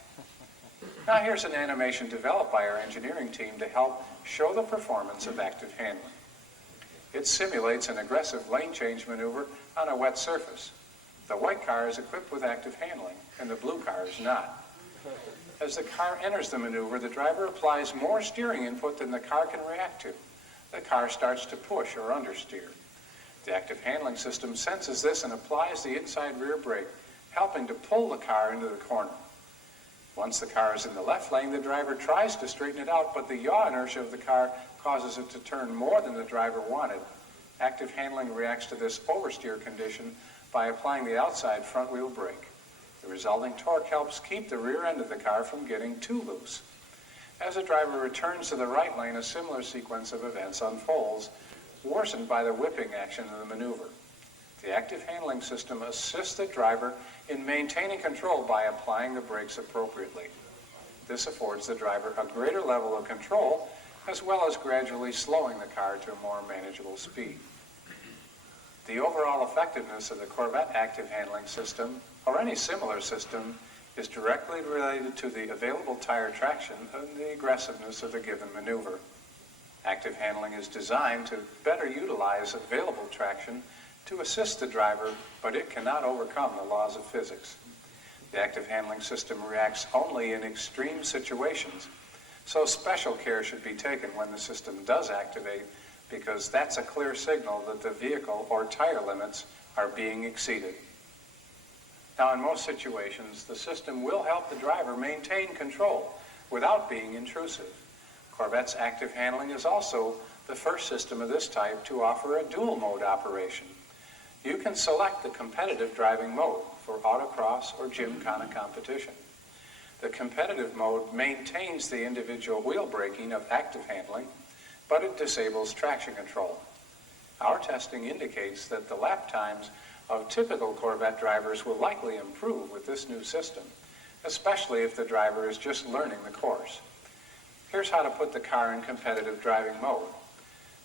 Now here's an animation developed by our engineering team to help show the performance of active handling. It simulates an aggressive lane change maneuver on a wet surface. The white car is equipped with active handling, and the blue car is not. As the car enters the maneuver, the driver applies more steering input than the car can react to. The car starts to push or understeer. The active handling system senses this and applies the inside rear brake, helping to pull the car into the corner. Once the car is in the left lane, the driver tries to straighten it out, but the yaw inertia of the car causes it to turn more than the driver wanted. Active handling reacts to this oversteer condition by applying the outside front wheel brake. The resulting torque helps keep the rear end of the car from getting too loose. As the driver returns to the right lane, a similar sequence of events unfolds, worsened by the whipping action of the maneuver. The active handling system assists the driver in maintaining control by applying the brakes appropriately. This affords the driver a greater level of control, as well as gradually slowing the car to a more manageable speed. The overall effectiveness of the Corvette active handling system, or any similar system, is directly related to the available tire traction and the aggressiveness of the given maneuver. Active handling is designed to better utilize available traction to assist the driver, but it cannot overcome the laws of physics. The active handling system reacts only in extreme situations, so special care should be taken when the system does activate, because that's a clear signal that the vehicle or tire limits are being exceeded. Now, in most situations, the system will help the driver maintain control without being intrusive. Corvette's active handling is also the first system of this type to offer a dual mode operation. You can select the competitive driving mode. for autocross or gymkhana competition. The competitive mode maintains the individual wheel braking of active handling, but it disables traction control. Our testing indicates that the lap times of typical Corvette drivers will likely improve with this new system, especially if the driver is just learning the course. Here's how to put the car in competitive driving mode.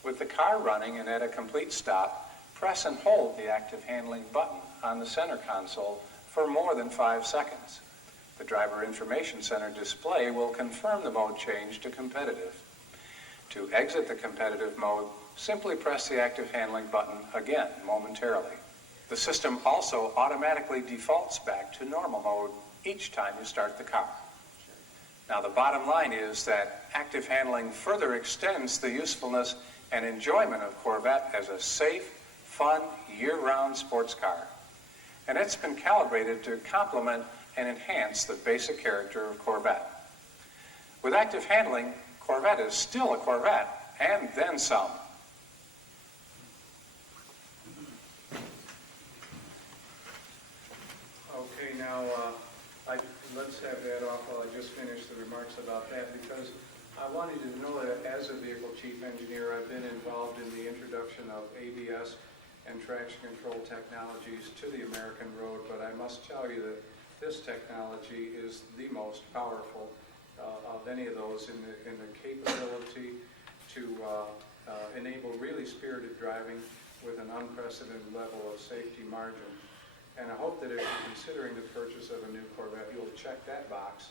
With the car running and at a complete stop, press and hold the active handling button on the center console for more than 5 seconds. The Driver Information Center display will confirm the mode change to competitive. To exit the competitive mode, simply press the active handling button again momentarily. The system also automatically defaults back to normal mode each time you start the car. Now, the bottom line is that active handling further extends the usefulness and enjoyment of Corvette as a safe, fun, year-round sports car. And it's been calibrated to complement and enhance the basic character of Corvette. With active handling, Corvette is still a Corvette, and then some. Okay, now, let's have that off while I just finish the remarks about that, because I wanted you to know that as a vehicle chief engineer, I've been involved in the introduction of ABS and traction control technologies to the American road, but I must tell you that this technology is the most powerful of any of those in the capability to enable really spirited driving with an unprecedented level of safety margin. And I hope that if you're considering the purchase of a new Corvette, you'll check that box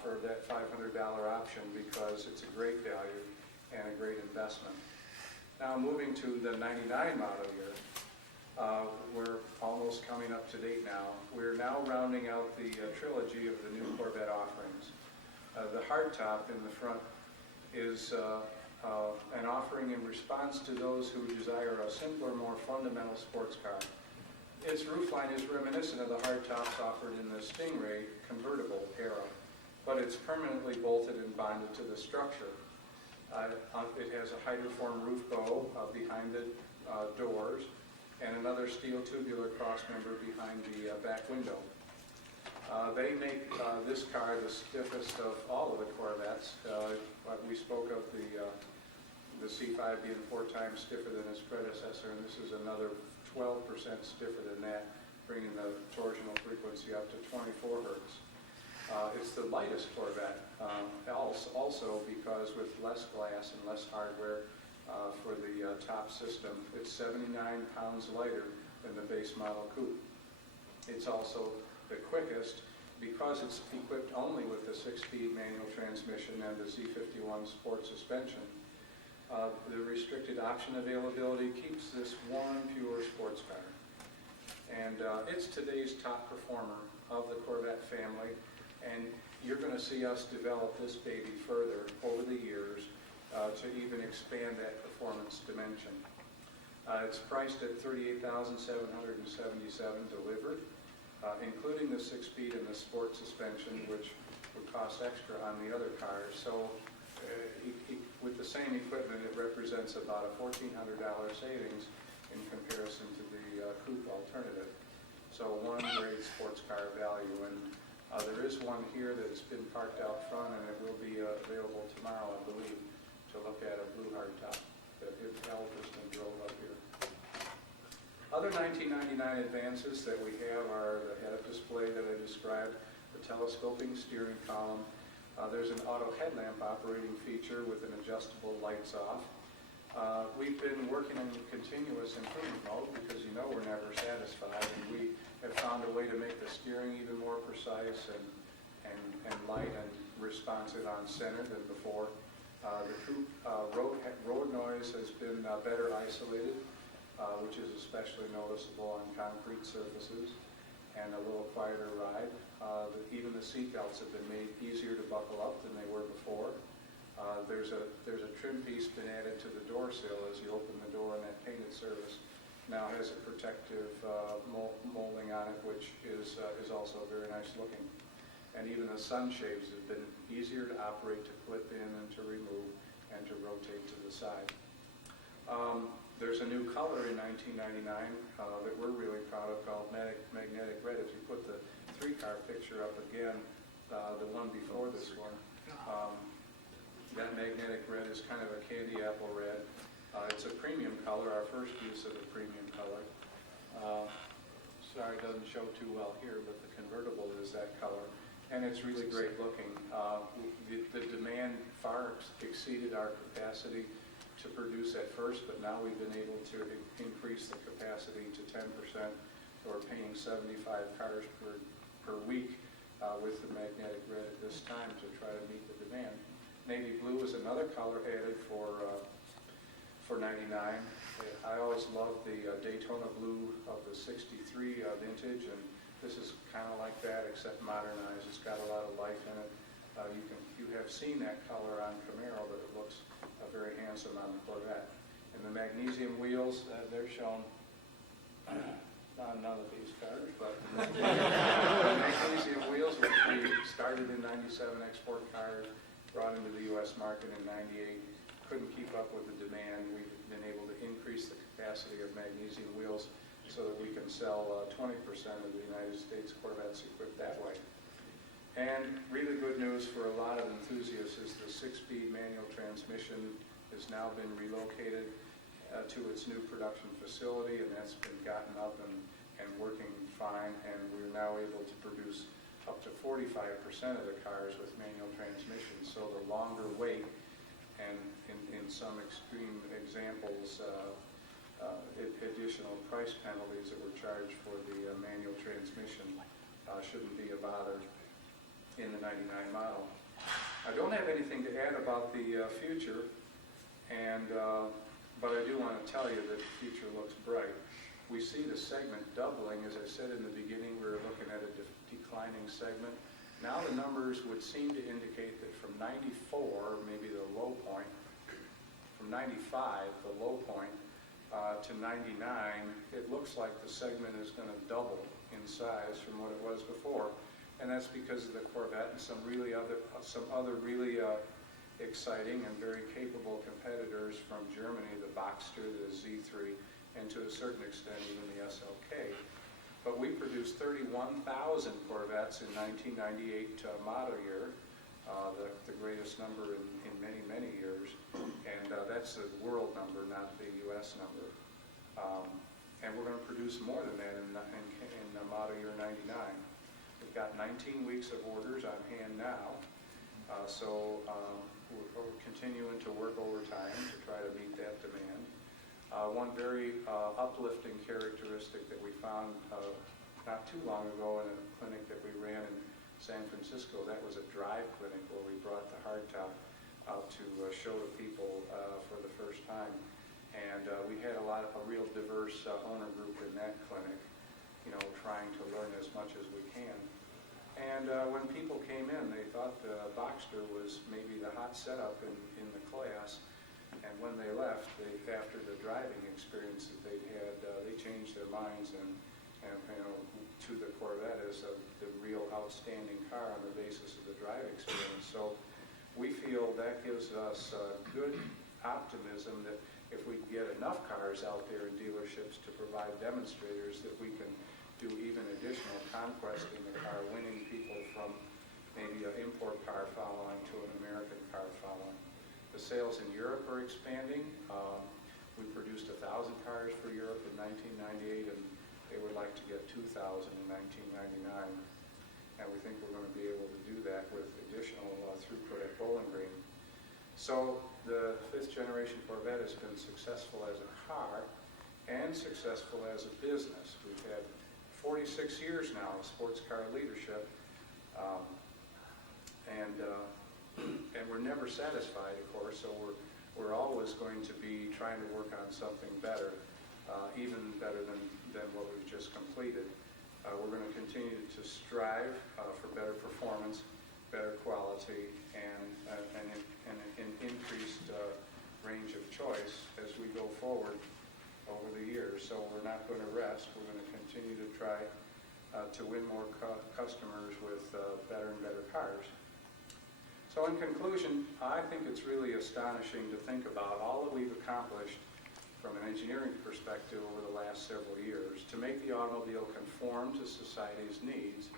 for that $500 option, because it's a great value and a great investment. Now, moving to the 99 model year, we're almost coming up to date now. We're now rounding out the trilogy of the new Corvette offerings. The hardtop in the front is an offering in response to those who desire a simpler, more fundamental sports car. Its roofline is reminiscent of the hardtops offered in the Stingray convertible era, but it's permanently bolted and bonded to the structure. It has a hydroform roof bow behind the doors and another steel tubular crossmember behind the back window. They make this car the stiffest of all of the Corvettes. We spoke of the C5 being 4 times stiffer than its predecessor, and this is another 12% stiffer than that, bringing the torsional frequency up to 24 hertz. It's the lightest Corvette, also because with less glass and less hardware for the top system, it's 79 pounds lighter than the base model coupe. It's also the quickest because it's equipped only with the 6-speed manual transmission and the Z51 sport suspension. The restricted option availability keeps this one pure sports car. And it's today's top performer of the Corvette family, and you're going to see us develop this baby further over the years to even expand that performance dimension. It's priced at $38,777 delivered, including the 6-speed and the sport suspension, which would cost extra on the other cars. So with the same equipment, it represents about a $1,400 savings in comparison to the coupe alternative. So one great sports car value. And there is one here that's been parked out front, and it will be available tomorrow, I believe, to look at a blue hardtop that Al just drove up here. Other 1999 advances that we have are the head-up display that I described, the telescoping steering column. There's an auto headlamp operating feature with an adjustable lights off. We've been working in continuous improvement mode because we're never satisfied, and we have found a way to make the steering even more precise and light and responsive on center than before. The coupe road noise has been better isolated, which is especially noticeable on concrete surfaces, and a little quieter ride. Even the seat belts have been made easier to buckle up than they were before. There's a trim piece been added to the door sill as you open the door, and that painted surface now has a protective molding on it, which is also very nice looking. And even the sunshades have been easier to operate, to clip in and to remove, and to rotate to the side. There's a new color in 1999 that we're really proud of called Magnetic Red. If you put the 3-car picture up again, the one before this one, that Magnetic Red is kind of a candy apple red. It's a premium color, our first use of a premium color. Sorry, it doesn't show too well here, but the convertible is that color. And it's really great looking. The demand far exceeded our capacity to produce at first, but now we've been able to increase the capacity to 10%. So we're paying 75 cars per week with the Magnetic Red at this time to try to meet the demand. Navy blue is another color added for 99. I always loved the Daytona blue of the 63 vintage, and this is kind of like that except modernized. It's got a lot of life in it. You have seen that color on Camaro, but it looks very handsome on the Corvette. And the magnesium wheels, they're shown on none of these cars, but magnesium wheels, which we started in 97 export cars, brought into the U.S. market in 98, couldn't keep up with the demand. We've been able to increase the capacity of magnesium wheels so that we can sell 20% of the United States Corvettes equipped that way. And really good news for a lot of enthusiasts is the 6-speed manual transmission has now been relocated to its new production facility, and that's been gotten up and working fine, and we're now able to produce up to 45% of the cars with manual transmission. So the longer wait and in some extreme examples, additional price penalties that were charged for the manual transmission shouldn't be a bother in the 99 model. I don't have anything to add about the future, but I do want to tell you that the future looks bright. We see the segment doubling. As I said in the beginning, we were looking at a declining segment. Now the numbers would seem to indicate that from 94, maybe the low point, from 95, the low point, to 99, it looks like the segment is going to double in size from what it was before. And that's because of the Corvette and some other really exciting and very capable competitors from Germany, the Boxster, the Z3, and to a certain extent even the SLK. But we produced 31,000 Corvettes in 1998 model year, the greatest number in many, many years. And that's the world number, not the U.S. number. And we're going to produce more than that in model year 99. We've got 19 weeks of orders on hand now, so we're continuing to work overtime to try to meet that demand. One very uplifting characteristic that we found not too long ago in a clinic that we ran in San Francisco, that was a drive clinic where we brought the hardtop out to show to people for the first time. And we had a real diverse owner group in that clinic, trying to learn as much as we can. And when people came in, they thought the Boxster was maybe the hot setup in the class. And when they left, after the driving experience that they'd had, they changed their minds and to the Corvette as the real outstanding car on the basis of the drive experience. So we feel that gives us good optimism that if we get enough cars out there in dealerships to provide demonstrators, that we can do even additional conquest in the car, winning people from maybe an import car following to an American car following. The sales in Europe are expanding. We produced 1,000 cars for Europe in 1998, and they would like to get 2,000 in 1999. And we think we're going to be able to do that with additional throughput at Bowling Green. So the 5th generation Corvette has been successful as a car and successful as a business. We've had 46 years now of sports car leadership, and we're never satisfied, of course, so we're always going to be trying to work on something better, even better than what we've just completed. We're going to continue to strive for better performance, better quality, and an increased range of choice as we go forward over the years. So we're not going to rest. We're going to continue to try to win more customers with better and better cars. So in conclusion, I think it's really astonishing to think about all that we've accomplished from an engineering perspective over the last several years to make the automobile conform to society's needs.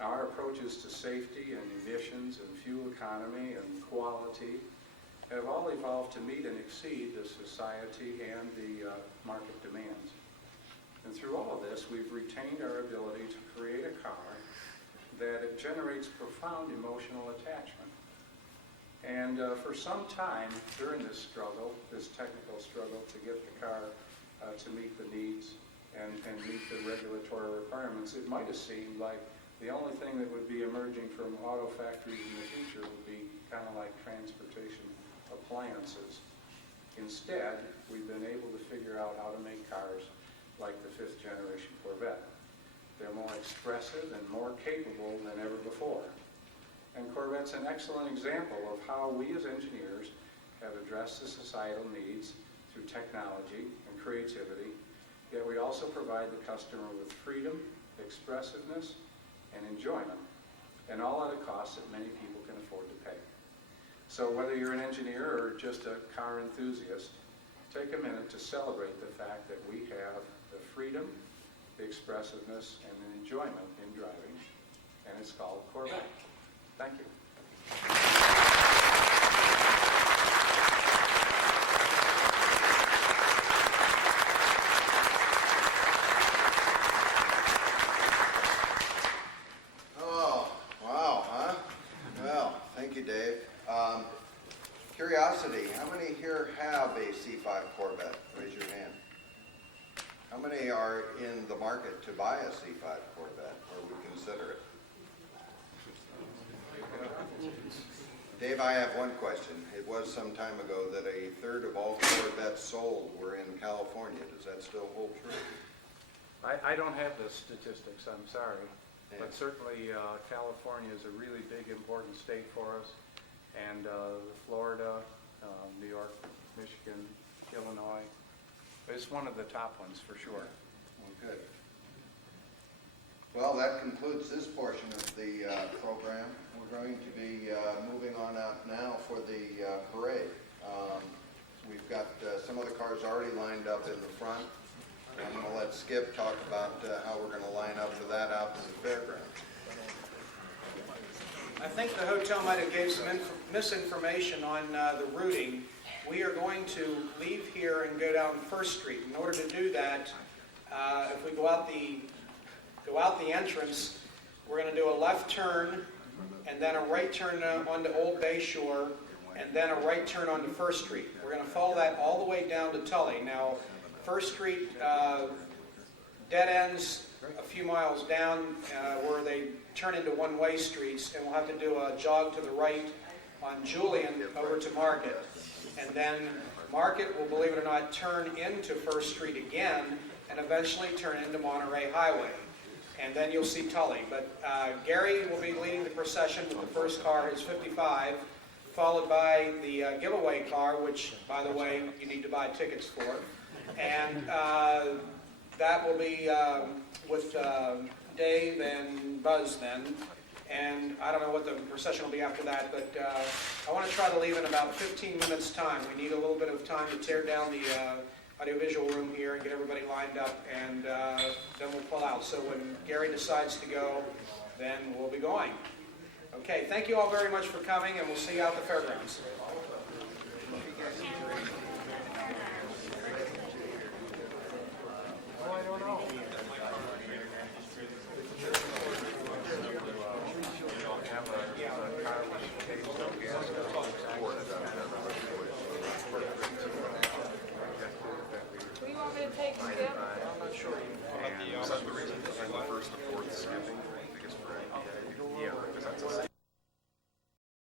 Now, our approaches to safety and emissions and fuel economy and quality have all evolved to meet and exceed the society and the market demands. And through all of this, we've retained our ability to create a car that it generates profound emotional attachment. And for some time during this struggle, this technical struggle to get the car to meet the needs and meet the regulatory requirements, it might have seemed like the only thing that would be emerging from auto factories in the future would be kind of like transportation appliances. Instead, we've been able to figure out how to make cars like the 5th generation Corvette. They're more expressive and more capable than ever before. And Corvette's an excellent example of how we as engineers have addressed the societal needs through technology and creativity, yet we also provide the customer with freedom, expressiveness, and enjoyment, and all at a cost that many people can afford to pay. So whether you're an engineer or just a car enthusiast, take a minute to celebrate the fact that we have the freedom, the expressiveness, and the enjoyment in driving, and it's called Corvette. Thank you. Oh, wow, huh? Well, thank you, Dave. Curiosity, how many here have a C5 Corvette? Raise your hand. How many are in the market to buy a C5 Corvette, or would consider it? Dave, I have one question. It was some time ago that a third of all Corvettes sold were in California. Does that still hold true? I don't have the statistics, I'm sorry, Yeah. but certainly California is a really big, important state for us, and Florida, New York, Michigan, Illinois. It's one of the top ones for sure. Well, good. Well, that concludes this portion of the program. We're going to be moving on out now for the parade. We've got some of the cars already lined up in the front. I'm going to let Skip talk about how we're going to line up for that out in the fairground. I think the hotel might have gave some misinformation on the routing. We are going to leave here and go down First Street. In order to do that, if we go out the entrance, we're going to do a left turn and then a right turn onto Old Bay Shore and then a right turn onto First Street. We're going to follow that all the way down to Tully. Now, First Street dead ends a few miles down where they turn into one-way streets, and we'll have to do a jog to the right on Julian over to Market. And then Market will, believe it or not, turn into First Street again and eventually turn into Monterey Highway. And then you'll see Tully. But Gary will be leading the procession with the first car, his 55, followed by the giveaway car, which, by the way, you need to buy tickets for. And that will be with Dave and Buzz then. And I don't know what the procession will be after that, but I want to try to leave in about 15 minutes' time. We need a little bit of time to tear down the audiovisual room here and get everybody lined up, and then we'll pull out. So when Gary decides to go, then we'll be going. Okay, thank you all very much for coming, and we'll see you out at the fairgrounds. What do you want me to take, Skip? I'm not sure. Is that the reason for the first and fourth skipping?